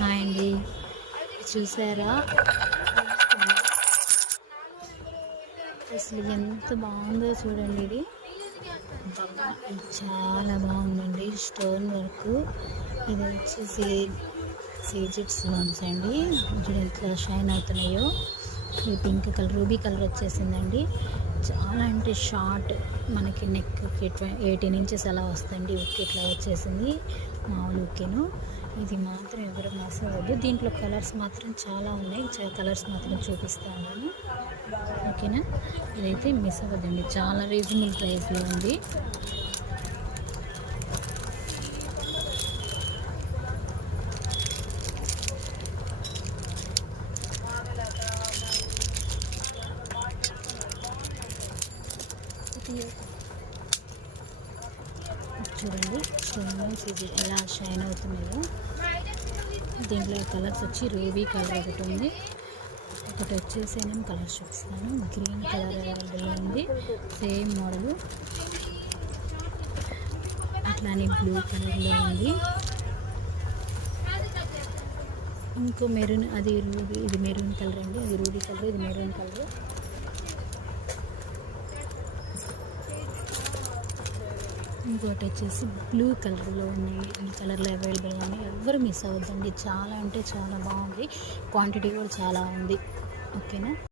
Hi అండి, చూసారా అసలు ఎంత బాగుందో చూడండి. ఇది చాలా బాగుందండి. స్టోన్ వర్క్, ఇది వచ్చేసి సీజెడ్ స్టోన్స్ అండి. చూడండి ఎంత షైన్ అవుతున్నాయో. ఇది పింక్ కలర్, రూబీ కలర్ వచ్చేసిందండి. చాలా అంటే షార్ట్, మనకి నెక్కి 18 ఇంచెస్ అలా వస్తుంది. ఉక్కి ఇట్లా వచ్చేసింది, మామూలు ఉక్కిను. ఇది మాత్రం ఎవరు మిస్ అవ్వద్దు. దీంట్లో కలర్స్ మాత్రం చాలా ఉన్నాయి, కలర్స్ మాత్రం చూపిస్తా ఉన్నాను, ఓకేనా. ఇదైతే మిస్ అవ్వద్దండి, చాలా రీజనబుల్ ప్రైస్లో ఉంది. చూడండి స్టోన్స్ ఇది ఎలా షైన్ అవుతున్నాయో. దీంట్లో కలర్స్ వచ్చి రూబీ కలర్ ఒకటి ఉంది, ఒకటి వచ్చేసి నేను కలర్ చూపిస్తాను. గ్రీన్ కలర్ అవైలబుల్లో ఉంది, సేమ్ మోడలు. అట్లానే బ్లూ కలర్లో ఉంది. ఇంకో మెరూన్, అది రూబీ, ఇది మెరూన్ కలర్ అండి. అది రూబీ కలర్, ఇది మెరూన్ కలర్. ఇంకోటి వచ్చేసి బ్లూ కలర్లో ఉన్నాయి. ఈ కలర్లో అవైలబుల్గా ఉన్నాయి, ఎవ్వరు మిస్ అవ్వద్దండి. చాలా అంటే చాలా బాగుంది, క్వాంటిటీ కూడా చాలా ఉంది, ఓకేనా.